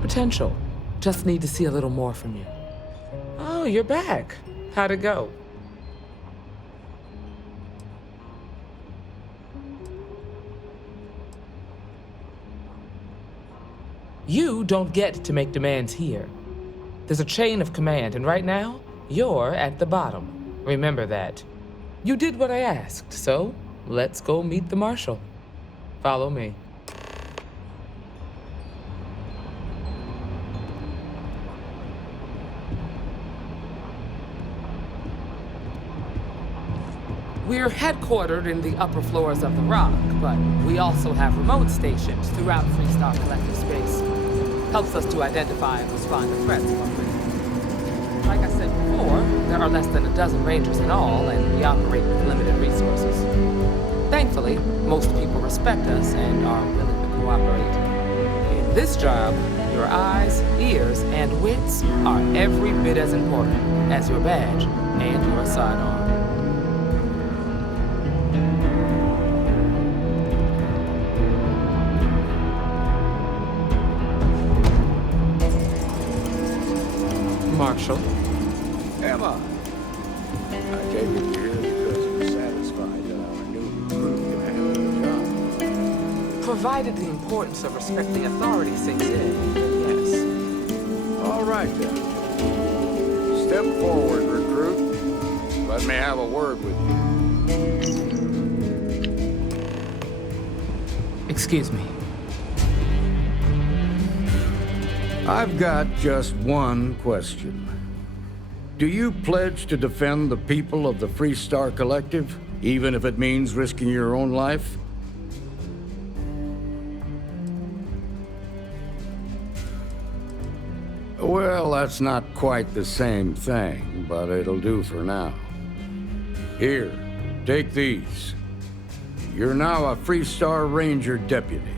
got potential. Just need to see a little more from you. Oh, you're back. How'd it go? You don't get to make demands here. There's a chain of command, and right now, you're at the bottom. Remember that. You did what I asked, so let's go meet the Marshal. Follow me. We're headquartered in the upper floors of the Rock, but we also have remote stations throughout Freestar Collective space. Helps us to identify and respond to threats locally. Like I said before, there are less than a dozen Rangers in all, and we operate with limited resources. Thankfully, most people respect us and are willing to cooperate. In this job, your eyes, ears, and wits are every bit as important as your badge and your sidearm. Marshal. Emma! I take it you're here because you're satisfied that our new recruit can handle the job. Provided the importance of respecting authority sinks in, then yes. All right, then. Step forward, recruit. Let me have a word with you. Excuse me. I've got just one question. Do you pledge to defend the people of the Freestar Collective, even if it means risking your own life? Well, that's not quite the same thing, but it'll do for now. Here, take these. You're now a Freestar Ranger deputy.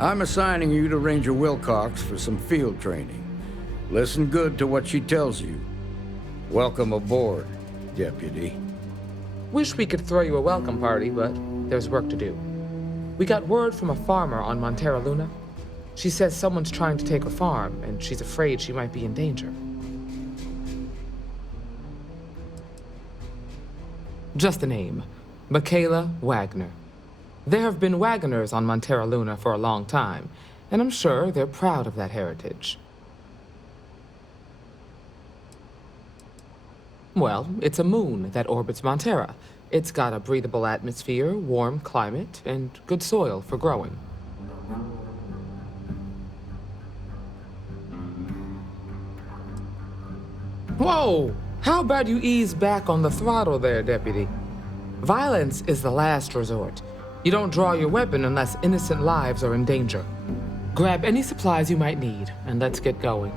I'm assigning you to Ranger Wilcox for some field training. Listen good to what she tells you. Welcome aboard, Deputy. Wish we could throw you a welcome party, but there's work to do. We got word from a farmer on Montera Luna. She says someone's trying to take her farm, and she's afraid she might be in danger. Just the name. Michaela Wagner. There have been Wagoners on Montera Luna for a long time, and I'm sure they're proud of that heritage. Well, it's a moon that orbits Montera. It's got a breathable atmosphere, warm climate, and good soil for growing. Whoa! How about you ease back on the throttle there, Deputy? Violence is the last resort. You don't draw your weapon unless innocent lives are in danger. Grab any supplies you might need, and let's get going.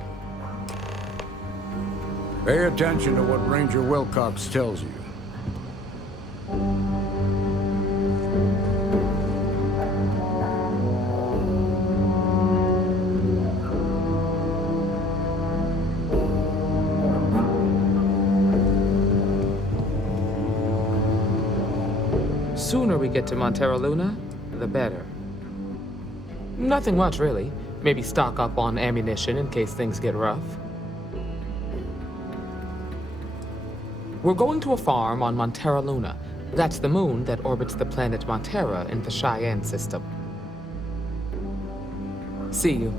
Pay attention to what Ranger Wilcox tells you. Sooner we get to Montera Luna, the better. Nothing much, really. Maybe stock up on ammunition in case things get rough. We're going to a farm on Montera Luna. That's the moon that orbits the planet Montera in the Cheyenne system. See you.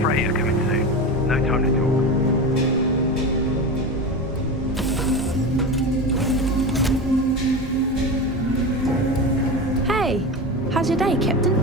freighter coming soon. No time to talk. Hey, how's your day, Captain?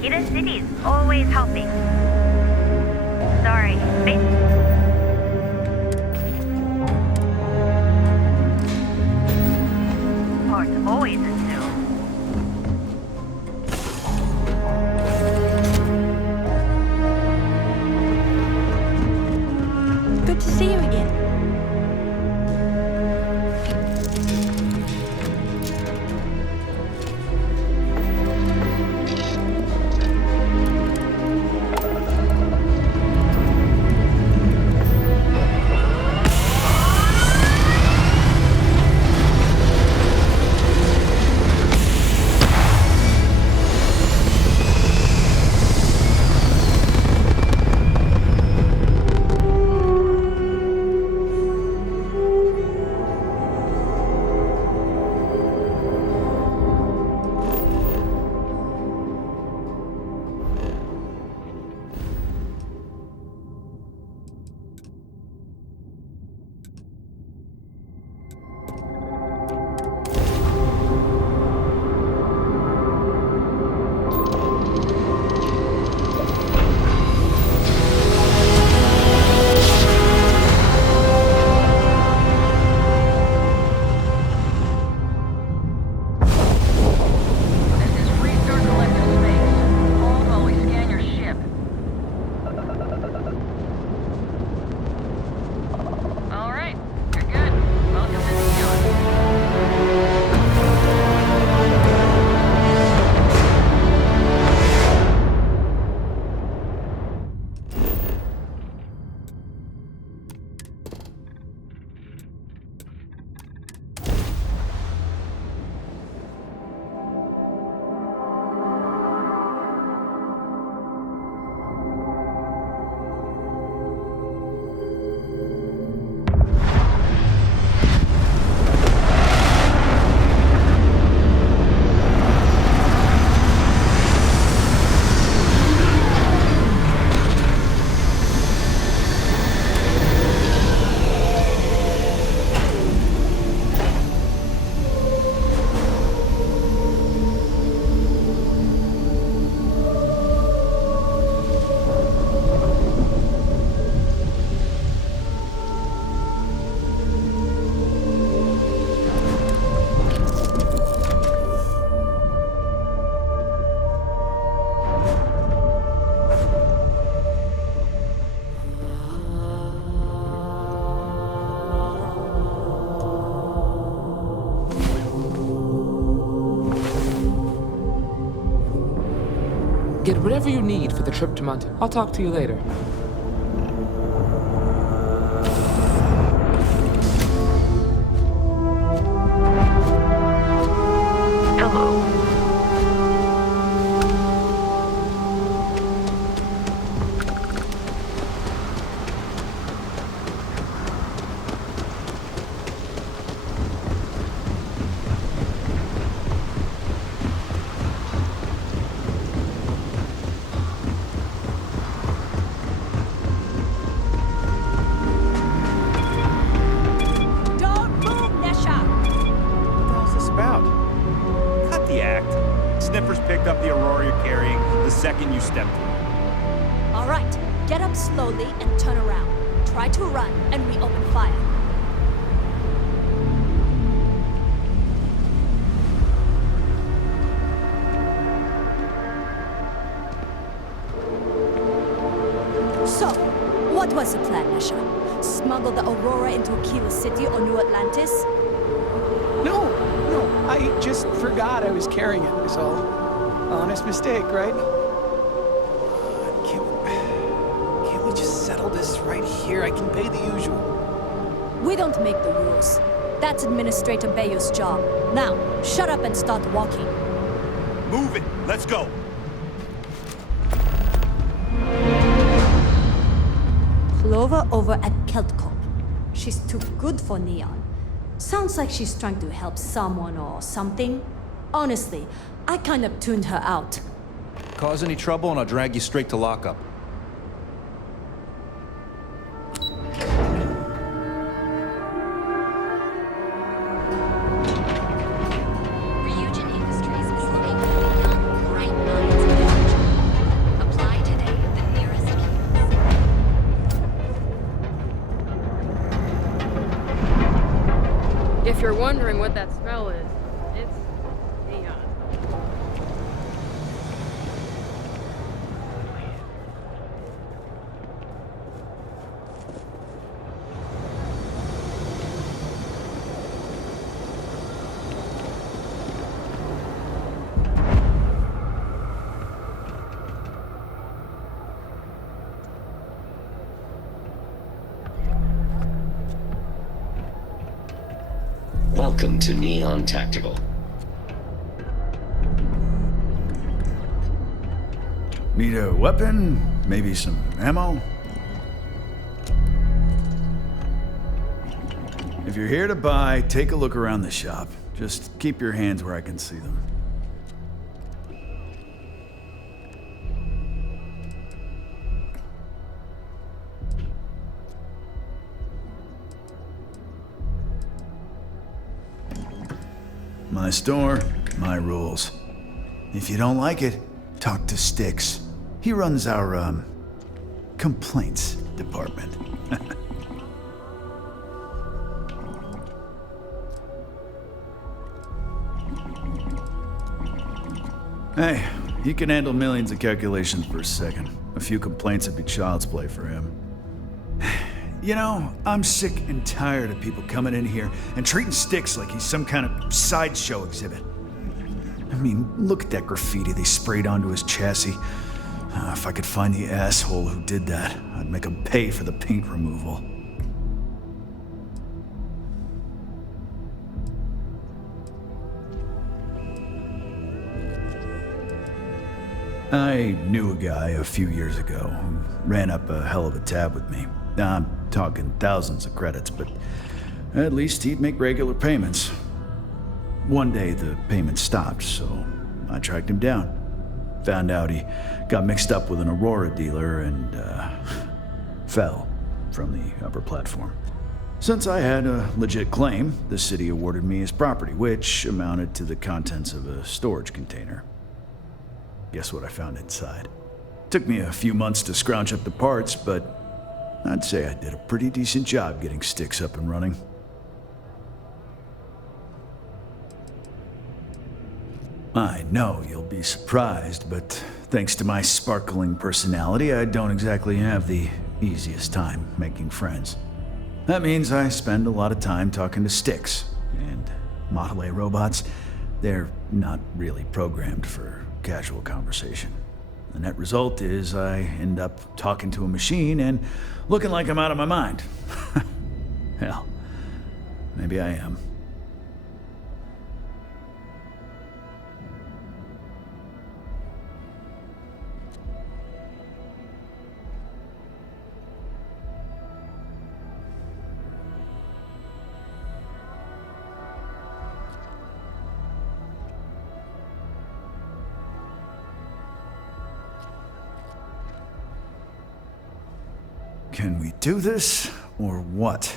Hidden cities always helping. Sorry, Parts always assume. Good to see you again. Get whatever you need for the trip to Mountain. I'll talk to you later. Hello. Don't move, Nesha! What the hell's this about? Cut the act. Sniffers picked up the Aurora you're carrying the second you stepped through. All right, get up slowly and turn around. Try to run, and we open fire. So, what was the plan, Nesha? Smuggle the Aurora into Aquila City or New Atlantis? No, I just forgot I was carrying it, was all. Honest mistake, right? Can't we just settle this right here? I can pay the usual. We don't make the rules. That's Administrator Bayo's job. Now, shut up and start walking. Move it. Let's go. Clover over at Keltcorp. She's too good for Neon. Sounds like she's trying to help someone or something. Honestly, I kind of tuned her out. Cause any trouble and I'll drag you straight to lockup. Ryujin Industries is looking for young, bright minds in Belgium. wondering what that smell is. It's neon. Welcome to Neon Tactical. Need a weapon? Maybe some ammo? If you're here to buy, take a look around the shop. Just keep your hands where I can see them. My store, my rules. If you don't like it, talk to Styx. He runs our, complaints department. Hey, he can handle millions of calculations per second. A few complaints would be child's play for him. You know, I'm sick and tired of people coming in here and treating Styx like he's some kind of sideshow exhibit. I mean, look at that graffiti they sprayed onto his chassis. If I could find the asshole who did that, I'd make him pay for the paint removal. I knew a guy a few years ago who ran up a hell of a tab with me. I'm talking thousands of credits, but at least he'd make regular payments. One day the payments stopped, so I tracked him down. Found out he got mixed up with an Aurora dealer and fell from the upper platform. Since I had a legit claim, the city awarded me his property, which amounted to the contents of a storage container. Guess what I found inside? Took me a few months to scrounge up the parts, but I'd say I did a pretty decent job getting Styx up and running. I know you'll be surprised, but thanks to my sparkling personality, I don't exactly have the easiest time making friends. That means I spend a lot of time talking to Styx, and Model A robots, they're not really programmed for casual conversation. The net result is I end up talking to a machine and looking like I'm out of my mind. Hell, maybe I am. Can we do this, or what?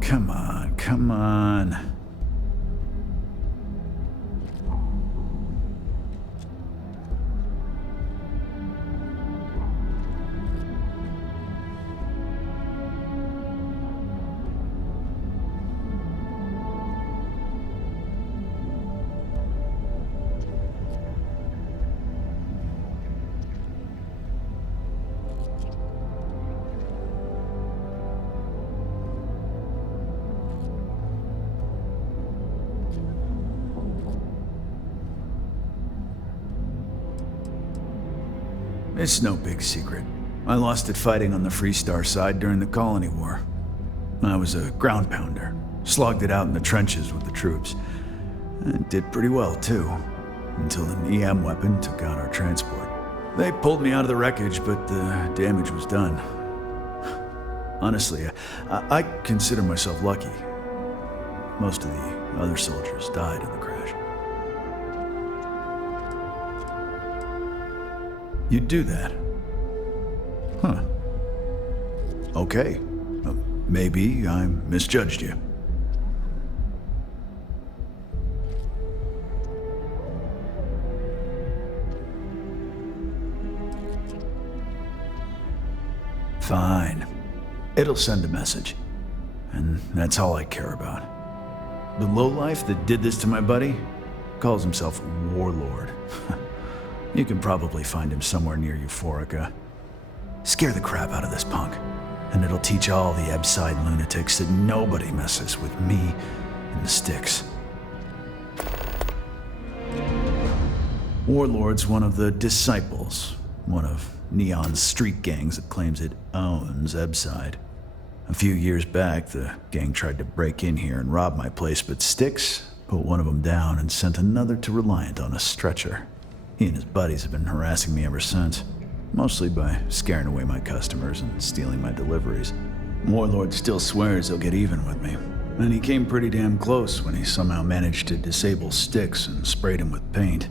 Come on, come on. It's no big secret. I lost it fighting on the Freestar side during the Colony War. I was a ground pounder. Slugged it out in the trenches with the troops. And did pretty well, too. Until an EM weapon took out our transport. They pulled me out of the wreckage, but the damage was done. Honestly, I consider myself lucky. Most of the other soldiers died in the crash. You'd do that? Huh. Okay. Maybe I misjudged you. Fine. It'll send a message. And that's all I care about. The lowlife that did this to my buddy calls himself Warlord. You can probably find him somewhere near Euphorica. Scare the crap out of this punk, and it'll teach all the Ebside lunatics that nobody messes with me and the Sticks. Warlord's one of the Disciples, one of Neon's street gangs that claims it owns Ebside. A few years back, the gang tried to break in here and rob my place, but Sticks put one of them down and sent another to Reliant on a stretcher. He and his buddies have been harassing me ever since, mostly by scaring away my customers and stealing my deliveries. Warlord still swears he'll get even with me, and he came pretty damn close when he somehow managed to disable Sticks and sprayed him with paint.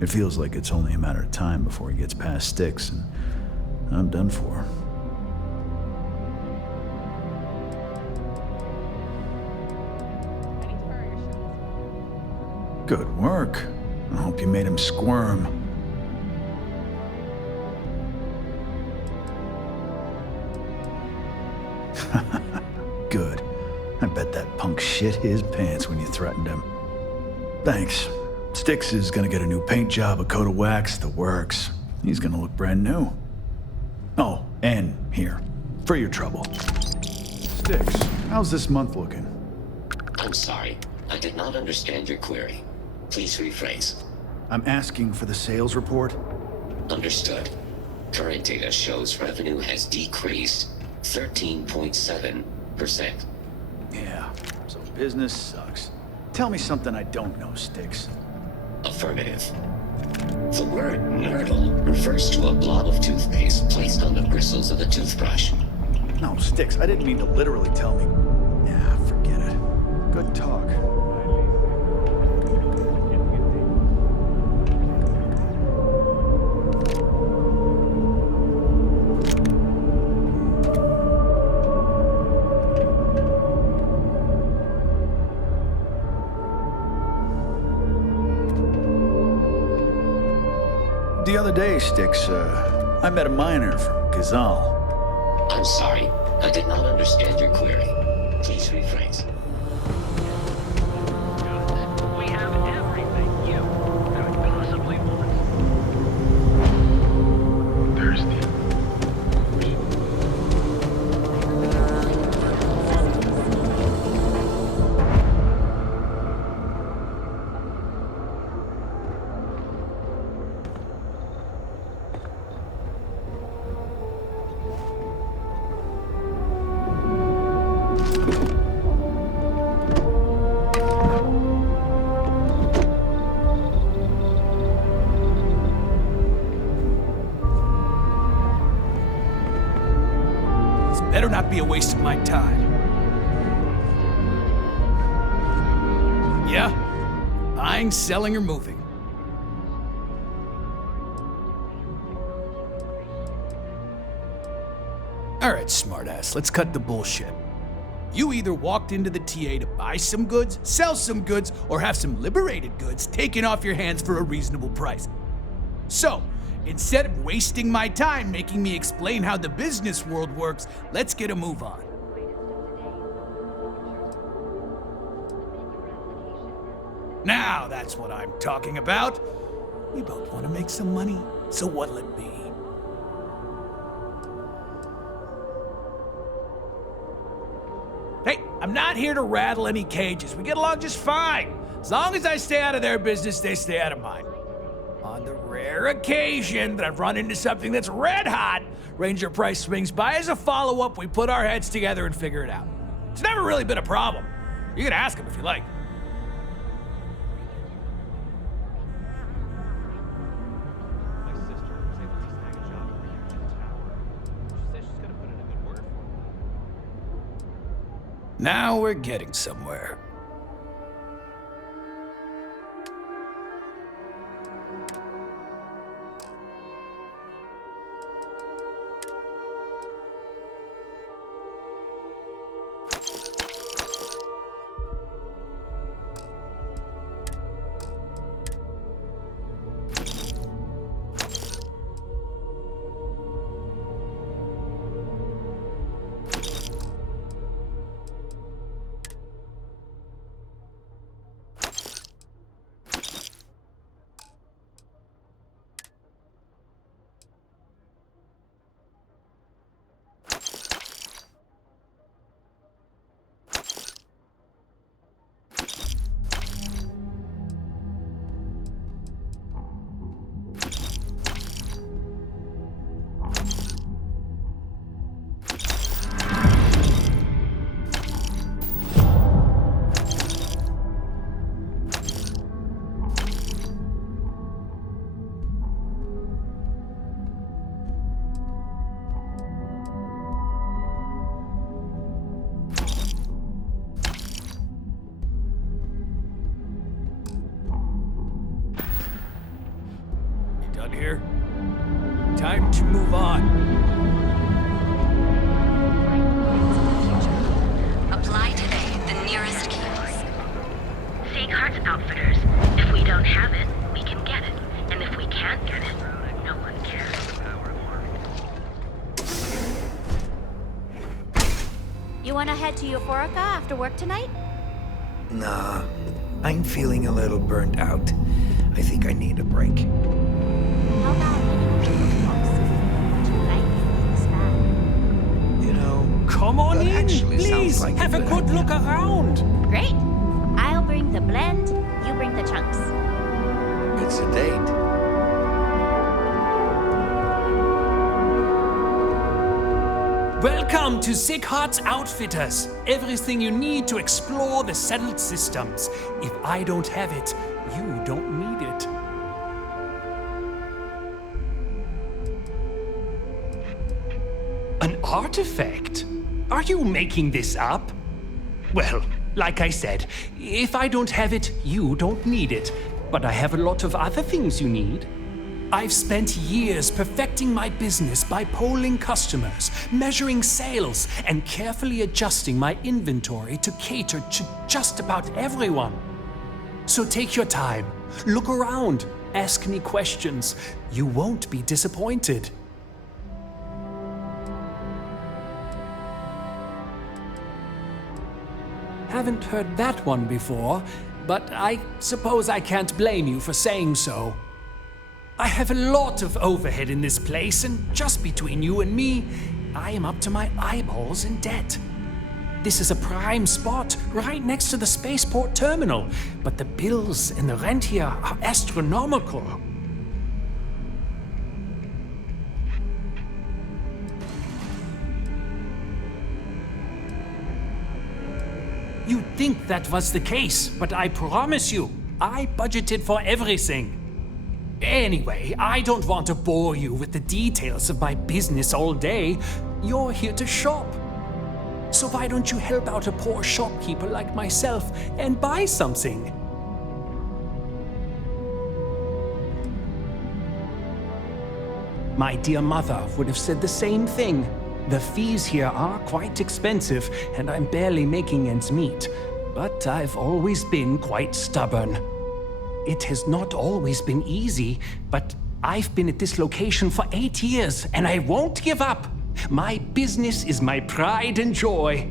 It feels like it's only a matter of time before he gets past Sticks, and I'm done for. Good work. I hope you made him squirm. Good. I bet that punk shit his pants when you threatened him. Thanks. Sticks is gonna get a new paint job, a coat of wax, the works. He's gonna look brand new. Oh, and here, for your trouble. Sticks, how's this month looking? I'm sorry. I did not understand your query. Please rephrase. I'm asking for the sales report. Understood. Current data shows revenue has decreased 13.7%. Yeah, so business sucks. Tell me something I don't know, Sticks. Affirmative. The word nurdle refers to a blob of toothpaste placed on the bristles of a toothbrush. No, Sticks, I didn't mean to literally tell me. Yeah, forget it. Good talk. The other day, Sticks, I met a miner from Gazal. I'm sorry. I did not understand your query. Please rephrase. We have everything you could possibly want. Thirsty. Better not be a waste of my time. Yeah? Buying, selling, or moving. Alright, smartass, let's cut the bullshit. You either walked into the TA to buy some goods, sell some goods, or have some liberated goods taken off your hands for a reasonable price. So, instead of wasting my time making me explain how the business world works, let's get a move on. Now that's what I'm talking about. We both want to make some money, so what'll it be? Hey, I'm not here to rattle any cages. We get along just fine. As long as I stay out of their business, they stay out of mine. On the rare occasion that I've run into something that's red hot, Ranger Price swings by as a follow-up, we put our heads together and figure it out. It's never really been a problem. You can ask him if you like. My sister was able to snag a job over here in the tower. She said she's gonna put in a good word for me. Now we're getting somewhere. Done here? Time to move on. Apply today, the nearest keys. Seaghart's Outfitters. If we don't have it, we can get it. And if we can't get it, no one cares. You wanna head to Euphorica after work tonight? Nah, I'm feeling a little burnt out. I think I need a break. How about You know, Come on that in, actually sounds please. like Have a good idea. look around. Great. I'll bring the blend, you bring the chunks. It's a date. Welcome to Sickhart's Outfitters. Everything you need to explore the settled systems. If I don't have it, you don't need it. An artifact? Are you making this up? Well, like I said, if I don't have it, you don't need it. But I have a lot of other things you need. I've spent years perfecting my business by polling customers, measuring sales, and carefully adjusting my inventory to cater to just about everyone. So take your time, look around, ask me questions. You won't be disappointed. Haven't heard that one before, but I suppose I can't blame you for saying so. I have a lot of overhead in this place, and just between you and me, I am up to my eyeballs in debt. This is a prime spot, right next to the spaceport terminal, but the bills and the rent here are astronomical. You'd think that was the case, but I promise you, I budgeted for everything. Anyway, I don't want to bore you with the details of my business all day. You're here to shop. So why don't you help out a poor shopkeeper like myself and buy something? My dear mother would have said the same thing. The fees here are quite expensive, and I'm barely making ends meet. But I've always been quite stubborn. It has not always been easy, but I've been at this location for 8 years, and I won't give up. My business is my pride and joy.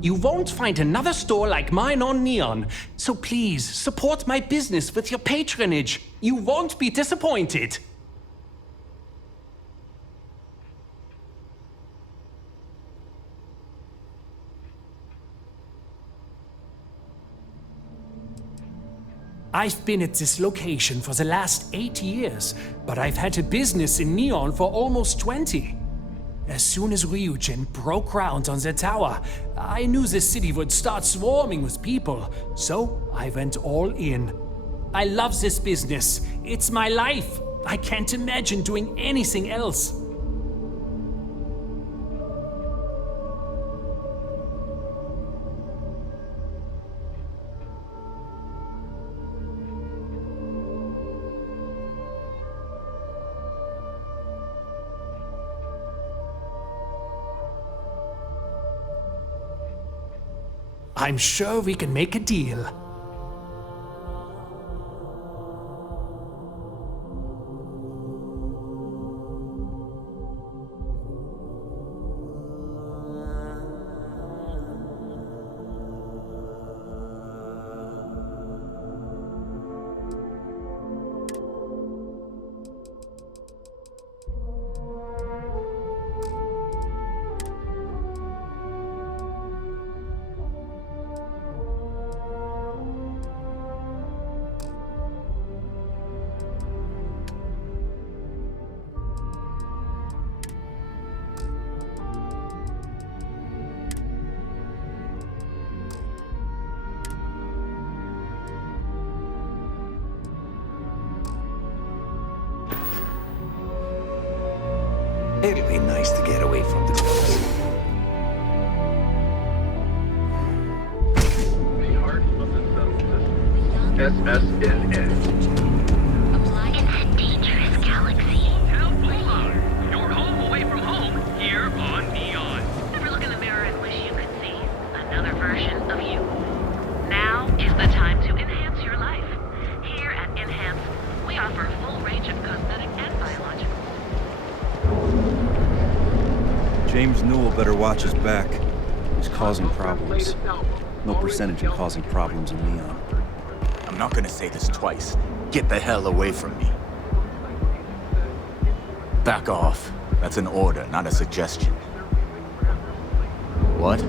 You won't find another store like mine on Neon, so please support my business with your patronage. You won't be disappointed. I've been at this location for the last 8 years, but I've had a business in Neon for almost 20. As soon as Ryujin broke ground on the tower, I knew the city would start swarming with people, so I went all in. I love this business. It's my life. I can't imagine doing anything else. I'm sure we can make a deal. It'll be nice to get away from the girls. The heart of the subsystem. SSNN. It's a dangerous galaxy. Now pull on. Your home away from home here on Neon. Ever look in the mirror and wish you could see another version of you? Now is the time to enhance your life. Here at Enhance, we offer a full range of cosmetic and biological. James Newell better watch his back. He's causing problems. No percentage in causing problems in Neon. I'm not gonna say this twice. Get the hell away from me. Back off. That's an order, not a suggestion. What?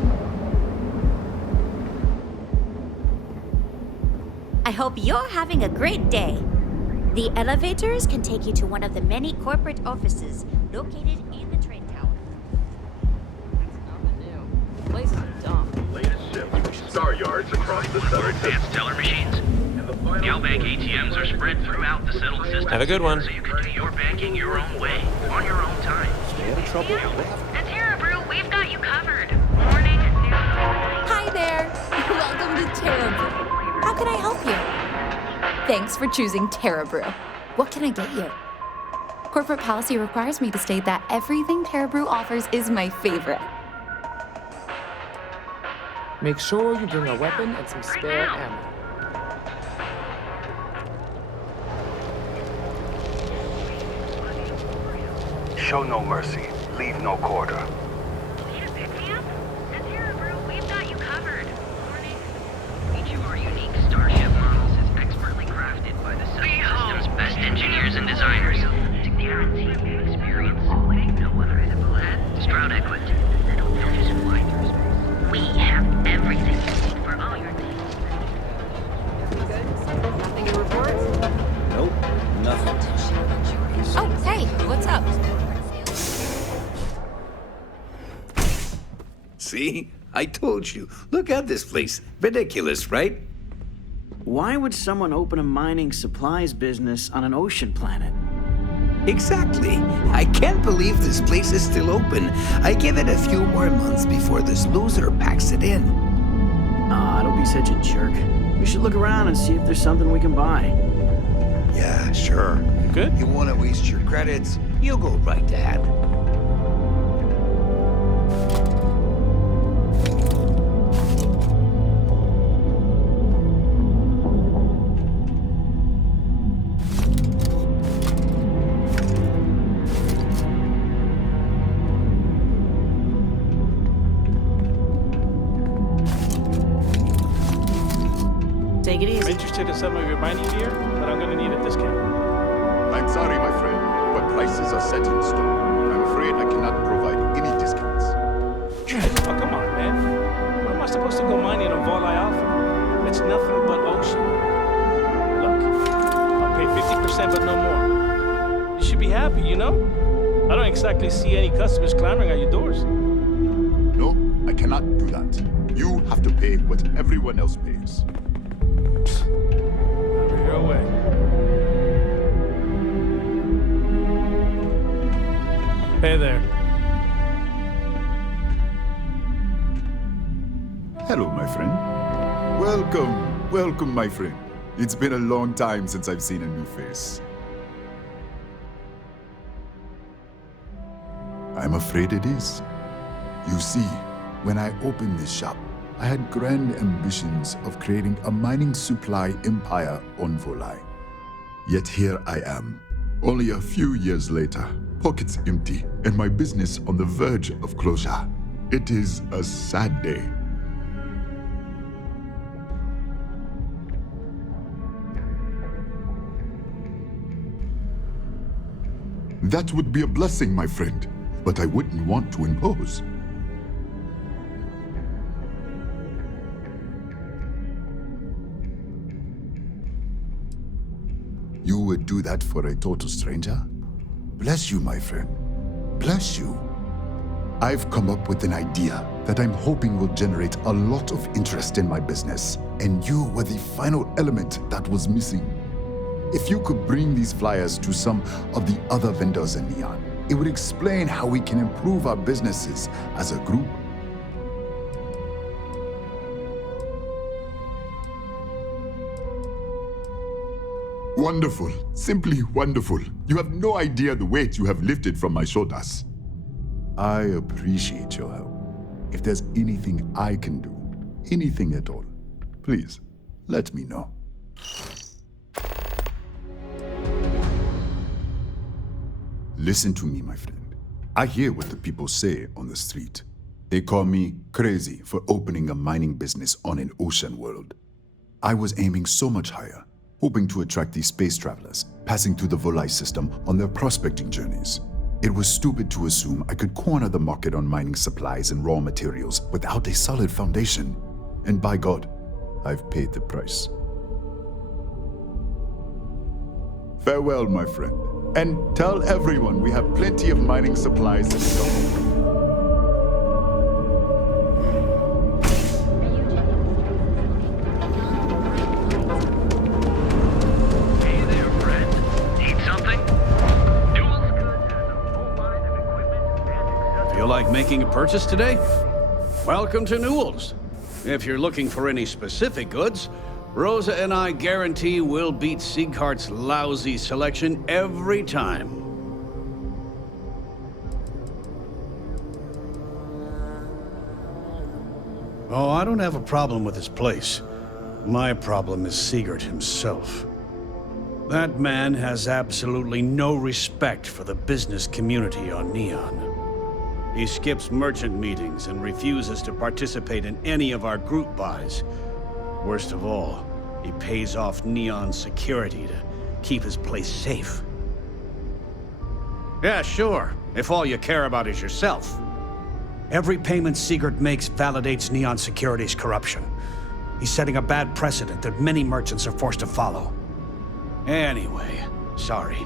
I hope you're having a great day. The elevators can take you to one of the many corporate offices located in the train tower. Place is dumb. Latest ship. Star yards across the More southern advanced teller machines. Galbank ATMs are spread throughout the settled system. Have a good one. So you can do your banking your own way, on your own time. Stay out of trouble. At Terra Brew, we've got you covered. Morning, noon, night. Hi there. Welcome to Terra Brew. How can I help you? Thanks for choosing Terra Brew. What can I get you? Corporate policy requires me to state that everything Terra Brew offers is my favorite. Make sure you bring a weapon and some spare ammo. Show no mercy. Leave no quarter. Need a pick-me-up? At Terra Brew, we've got you covered. Morning. Each of our unique Starship models is expertly crafted by the settled system's best engineers and designers to guarantee you experience like no other had. Stroud equipped. They'll just fly through space. We have everything you need for all your needs. Good? Nothing to report? Nope, nothing. Oh, hey, what's up? See? I told you. Look at this place. Ridiculous, right? Why would someone open a mining supplies business on an ocean planet? Exactly. I can't believe this place is still open. I give it a few more months before this loser packs it in. Ah, don't be such a jerk. We should look around and see if there's something we can buy. Yeah, sure. Good? You want to waste your credits? You go right ahead. Take it I'm easy. interested in some of your mining gear, but I'm gonna need a discount. I'm sorry, my friend, but prices are set in stone. I'm afraid I cannot provide any discounts. Oh, come on, man. Where am I supposed to go mining on Volai Alpha? It's nothing but ocean. Look, I'll pay 50% but no more. You should be happy, you know? I don't exactly see any customers clamoring at your doors. No, I cannot do that. You have to pay what everyone else pays. Have your way. Hey there. Hello, my friend. Welcome, my friend. It's been a long time since I've seen a new face. I'm afraid it is. You see, when I opened this shop, I had grand ambitions of creating a mining supply empire on Volai. Yet here I am, only a few years later, pockets empty, and my business on the verge of closure. It is a sad day. That would be a blessing, my friend, but I wouldn't want to impose. You would do that for a total stranger? Bless you, my friend. Bless you. I've come up with an idea that I'm hoping will generate a lot of interest in my business, and you were the final element that was missing. If you could bring these flyers to some of the other vendors in Neon, it would explain how we can improve our businesses as a group. Wonderful. Simply wonderful. You have no idea the weight you have lifted from my shoulders. I appreciate your help. If there's anything I can do, anything at all, please let me know. Listen to me, my friend. I hear what the people say on the street. They call me crazy for opening a mining business on an ocean world. I was aiming so much higher, hoping to attract these space travelers passing through the Volai system on their prospecting journeys. It was stupid to assume I could corner the market on mining supplies and raw materials without a solid foundation. And by God, I've paid the price. Farewell, my friend. And tell everyone we have plenty of mining supplies in stock. Hey there, friend. Need something? Dual Goods has a full line of equipment and accessories. Feel like making a purchase today? Welcome to Newell's. If you're looking for any specific goods, Rosa and I guarantee we'll beat Sieghart's lousy selection every time. Oh, I don't have a problem with this place. My problem is Siegert himself. That man has absolutely no respect for the business community on Neon. He skips merchant meetings and refuses to participate in any of our group buys. Worst of all, he pays off Neon's security to keep his place safe. Yeah, sure, if all you care about is yourself. Every payment Siegert makes validates Neon Security's corruption. He's setting a bad precedent that many merchants are forced to follow. Anyway, sorry.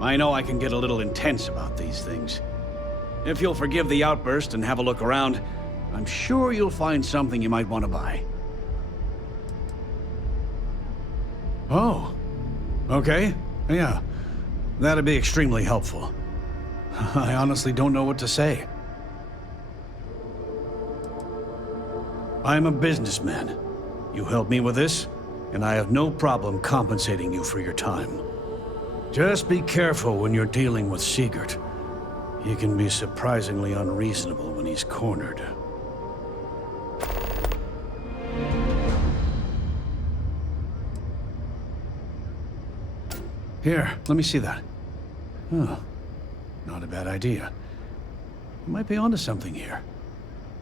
I know I can get a little intense about these things. If you'll forgive the outburst and have a look around, I'm sure you'll find something you might want to buy. Oh, okay. Yeah, that'd be extremely helpful. I honestly don't know what to say. I'm a businessman. You help me with this, and I have no problem compensating you for your time. Just be careful when you're dealing with Siegert. He can be surprisingly unreasonable when he's cornered. Here, let me see that. Huh. Not a bad idea. You might be onto something here.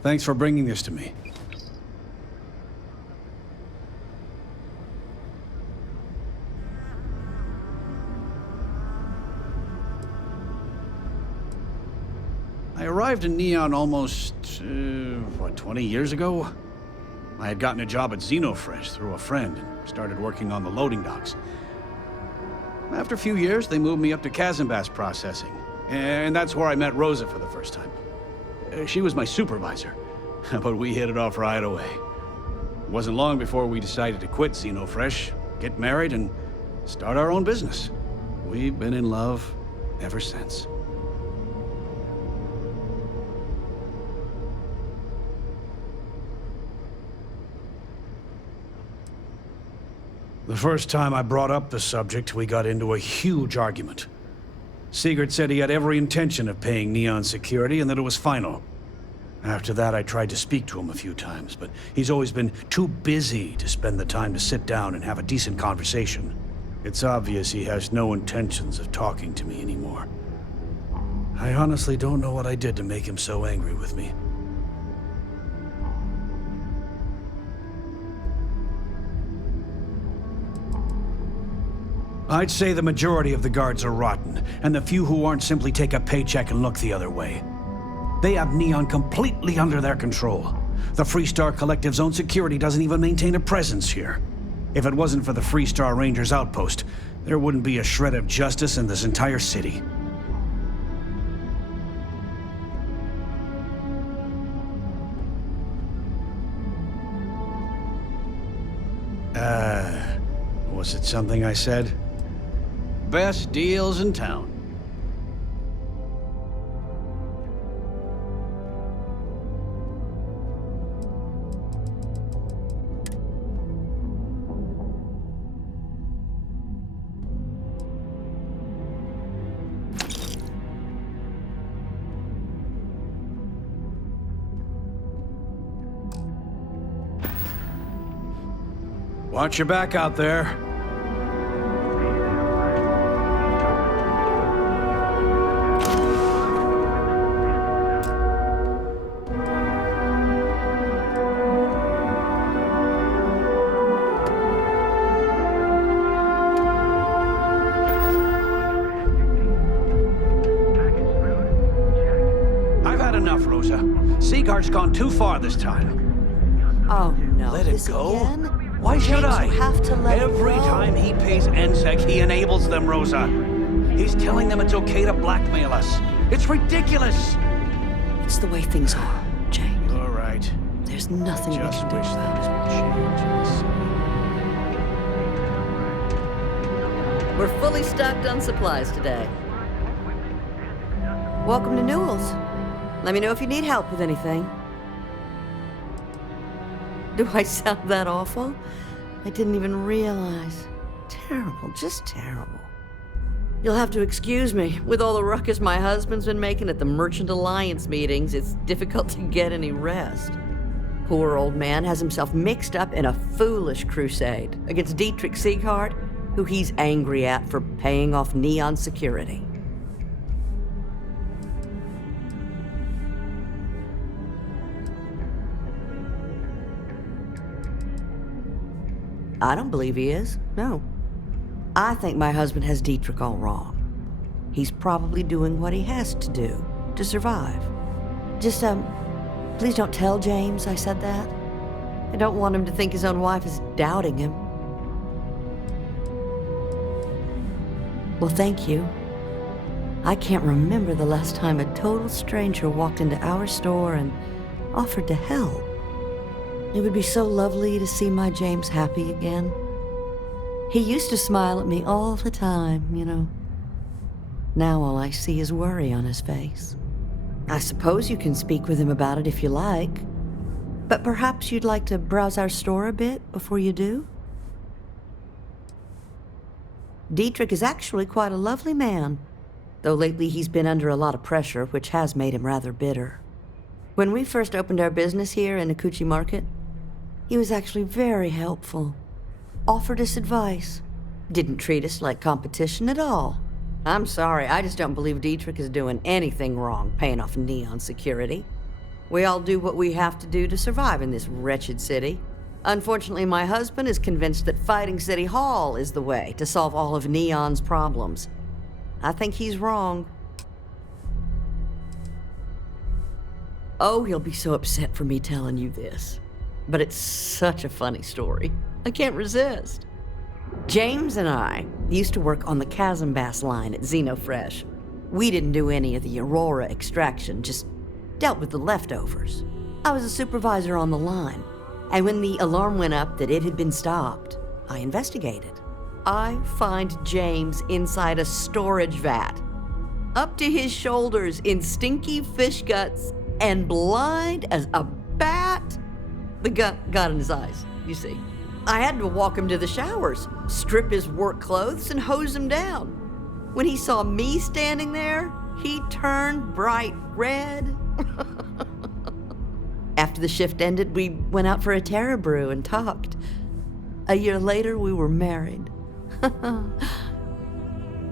Thanks for bringing this to me. I arrived in Neon almost, 20 years ago? I had gotten a job at Xenofresh through a friend and started working on the loading docks. After a few years, they moved me up to Kazanbas processing, And that's where I met Rosa for the first time. She was my supervisor, but we hit it off right away. It wasn't long before we decided to quit Xenofresh, get married, and start our own business. We've been in love ever since. The first time I brought up the subject, we got into a huge argument. Sigurd said he had every intention of paying Neon security and that it was final. After that, I tried to speak to him a few times, but he's always been too busy to spend the time to sit down and have a decent conversation. It's obvious he has no intentions of talking to me anymore. I honestly don't know what I did to make him so angry with me. I'd say the majority of the guards are rotten, and the few who aren't simply take a paycheck and look the other way. They have Neon completely under their control. The Freestar Collective's own security doesn't even maintain a presence here. If it wasn't for the Freestar Rangers outpost, there wouldn't be a shred of justice in this entire city. Was it something I said? Best deals in town. Watch your back out there. I've had enough, Rosa. Seagard's gone too far this time. Oh no. Let it This go? again? Why should James, I? you have to let it Every go. time he pays NSEC, he enables them, Rosa. He's telling them it's okay to blackmail us. It's ridiculous. It's the way things are, James. All right. There's nothing Just we can wish do about things it. would change in the city. We're fully stocked on supplies today. Welcome to Newell's. Let me know if you need help with anything. Do I sound that awful? I didn't even realize. Terrible, just terrible. You'll have to excuse me. With all the ruckus my husband's been making at the Merchant Alliance meetings, it's difficult to get any rest. Poor old man has himself mixed up in a foolish crusade against Dietrich Sieghart, who he's angry at for paying off Neon security. I don't believe he is, no. I think my husband has Dietrich all wrong. He's probably doing what he has to do to survive. Just, please don't tell James I said that. I don't want him to think his own wife is doubting him. Well, thank you. I can't remember the last time a total stranger walked into our store and offered to help. It would be so lovely to see my James happy again. He used to smile at me all the time, you know. Now all I see is worry on his face. I suppose you can speak with him about it if you like. But perhaps you'd like to browse our store a bit before you do? Dietrich is actually quite a lovely man, though lately he's been under a lot of pressure, which has made him rather bitter. When we first opened our business here in Akuchi Market, he was actually very helpful. Offered us advice. Didn't treat us like competition at all. I'm sorry, I just don't believe Dietrich is doing anything wrong paying off Neon security. We all do what we have to do to survive in this wretched city. Unfortunately, my husband is convinced that fighting City Hall is the way to solve all of Neon's problems. I think he's wrong. Oh, he'll be so upset for me telling you this. But it's such a funny story. I can't resist. James and I used to work on the Chasm Bass line at Xenofresh. We didn't do any of the Aurora extraction, just dealt with the leftovers. I was a supervisor on the line, and when the alarm went up that it had been stopped, I investigated. I find James inside a storage vat, up to his shoulders in stinky fish guts and blind as a bat. The gut got in his eyes, you see. I had to walk him to the showers, strip his work clothes, and hose him down. When he saw me standing there, he turned bright red. After the shift ended, we went out for a Terra brew and talked. A year later, we were married.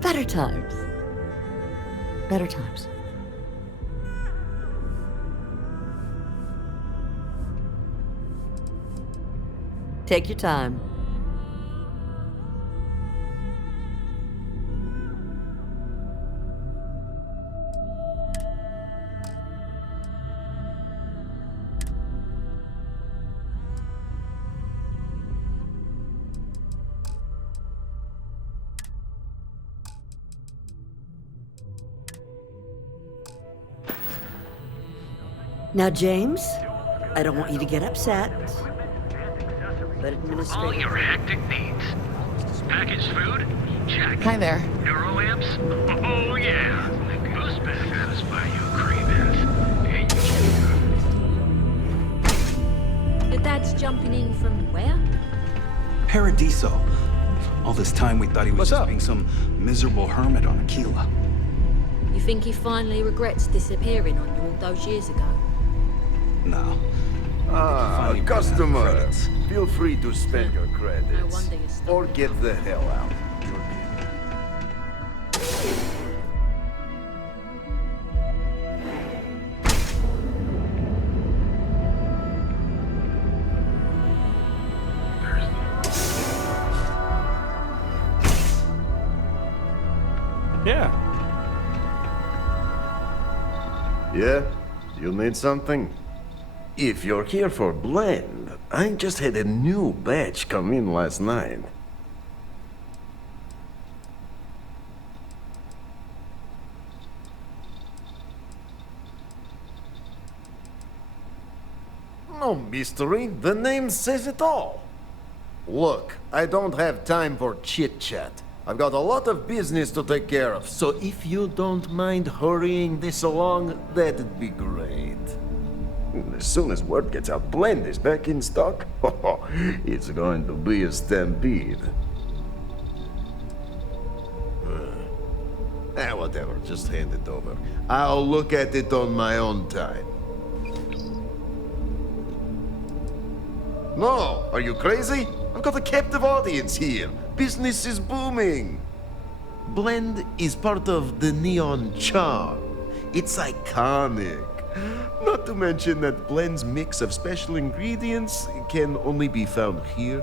Better times. Better times. Take your time. Now, James, I don't want you to get upset, but administrative... All your hectic needs. Packaged food? Check. Hi there. Neuroamps? Oh, yeah. Boost back satisfy you cravings. Your dad's jumping in from where? Paradiso. All this time we thought he was just being some miserable hermit on Aquila. You think he finally regrets disappearing on you all those years ago? No. Ah, customers. Feel free to spend your No credits. wonder you're stuck. Or get the hell out. Yeah. Yeah? You need something? If you're here for blend, I just had a new batch come in last night. No mystery, the name says it all. Look, I don't have time for chit-chat. I've got a lot of business to take care of, so if you don't mind hurrying this along, that'd be great. As soon as word gets out, blend is back in stock. It's going to be a stampede. Whatever, just hand it over. I'll look at it on my own time. No, are you crazy? I've got a captive audience here. Business is booming. Blend is part of the neon charm. It's iconic. Not to mention that Blend's mix of special ingredients can only be found here.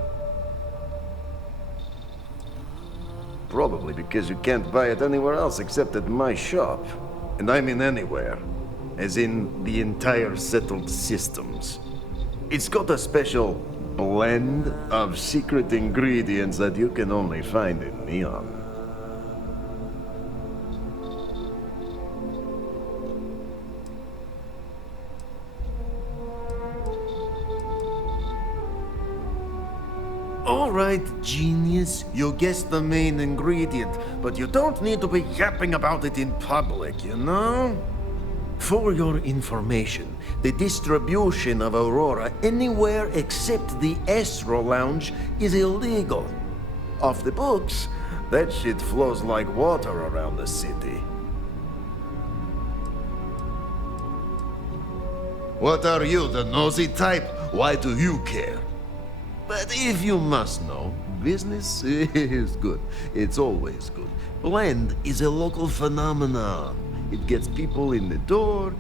Probably because you can't buy it anywhere else except at my shop. And I mean anywhere. As in the entire settled systems. It's got a special blend of secret ingredients that you can only find in Neon. All right, genius, you guessed the main ingredient, but you don't need to be yapping about it in public, you know? For your information, the distribution of Aurora anywhere except the Astro Lounge is illegal. Off the books, that shit flows like water around the city. What are you, the nosy type? Why do you care? But if you must know, business is good. It's always good. Blend is a local phenomenon. It gets people in the door.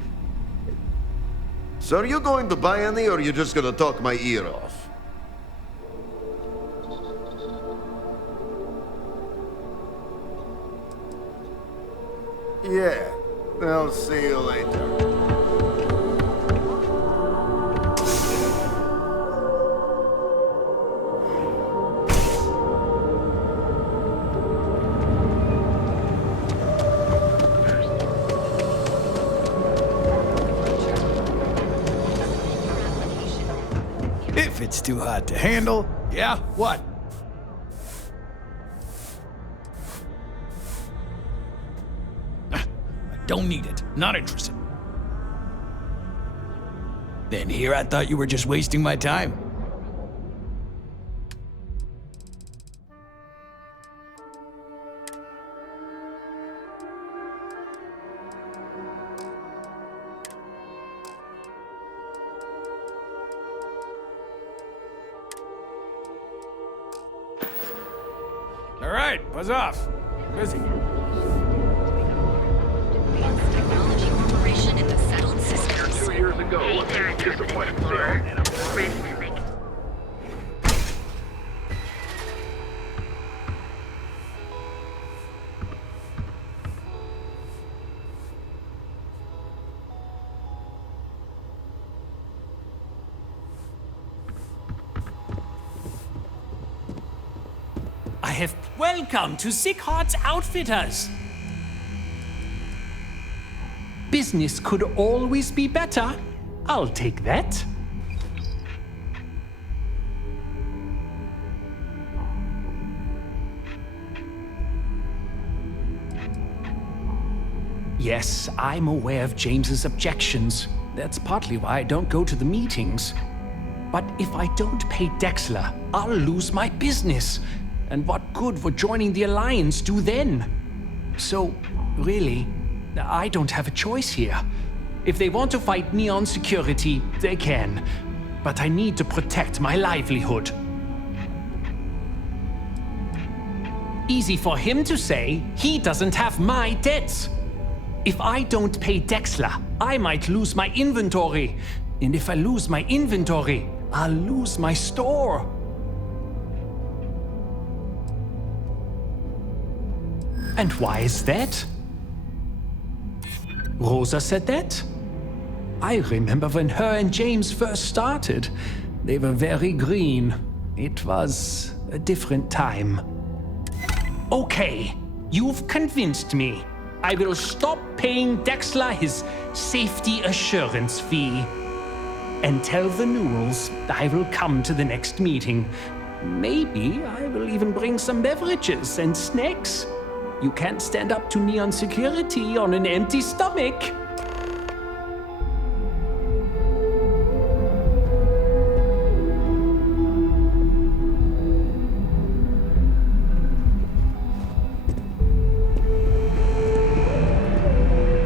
So are you going to buy any, or are you just gonna talk my ear off? Yeah, I'll see you later. If it's too hot to handle, yeah, what? I don't need it. Not interested. Then here I thought you were just wasting my time. All right, buzz off. Busy. Technology Corporation in the settled systems. 2 years ago, Hey there, disappointed Explorer. sale. Ready to make I have welcome to Sickhart's Outfitters. Business could always be better. I'll take that. Yes, I'm aware of James's objections. That's partly why I don't go to the meetings. But if I don't pay Dexler, I'll lose my business. And what good would joining the Alliance do then? So, really, I don't have a choice here. If they want to fight Neon Security, they can. But I need to protect my livelihood. Easy for him to say, he doesn't have my debts. If I don't pay Dexler, I might lose my inventory. And if I lose my inventory, I'll lose my store. And why is that? Rosa said that? I remember when her and James first started. They were very green. It was a different time. Okay, you've convinced me. I will stop paying Dexler his safety assurance fee. And tell the Newells I will come to the next meeting. Maybe I will even bring some beverages and snacks. You can't stand up to Neon Security on an empty stomach.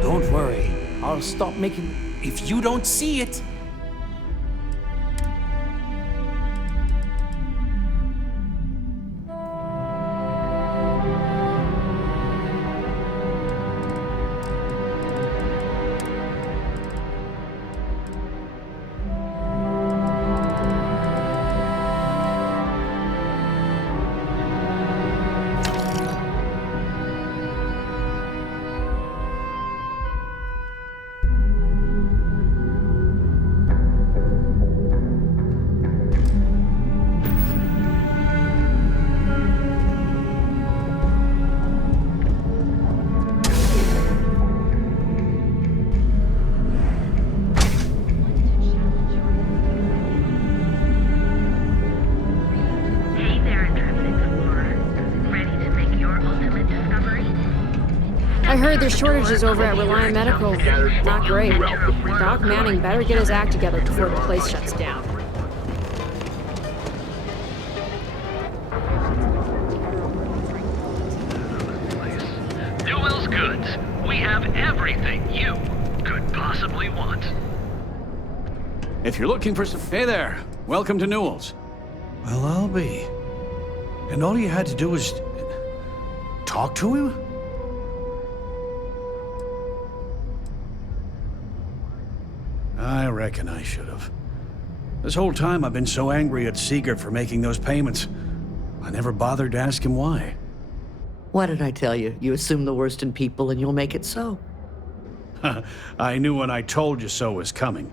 Don't worry, I'll stop making... If you don't see it... I heard there's shortages over at Reliant Medical. Not great. Doc Manning better get his act together before the place shuts down. Newell's Goods. We have everything you could possibly want. If you're looking for some... Hey there. Welcome to Newell's. Well, I'll be. And all you had to do was... talk to him? I reckon I should have. This whole time I've been so angry at Siegert for making those payments. I never bothered to ask him why. What did I tell you? You assume the worst in people and you'll make it so. I knew when I told you so was coming,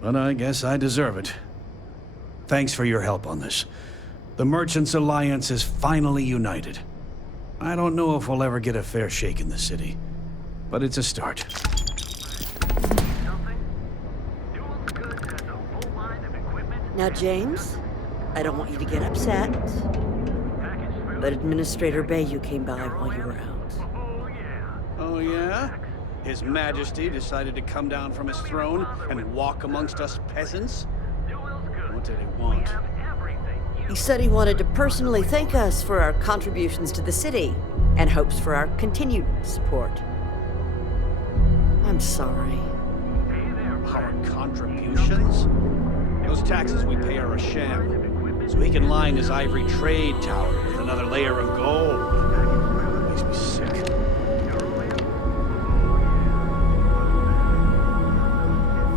but I guess I deserve it. Thanks for your help on this. The Merchants Alliance is finally united. I don't know if we'll ever get a fair shake in the city, but it's a start. Now, James, I don't want you to get upset, but Administrator Bayou came by while you were out. Oh, yeah? His Majesty decided to come down from his throne and walk amongst us peasants? What did he want? He said he wanted to personally thank us for our contributions to the city and hopes for our continued support. I'm sorry. Our contributions? Those taxes we pay are a sham, so he can line his ivory trade tower with another layer of gold.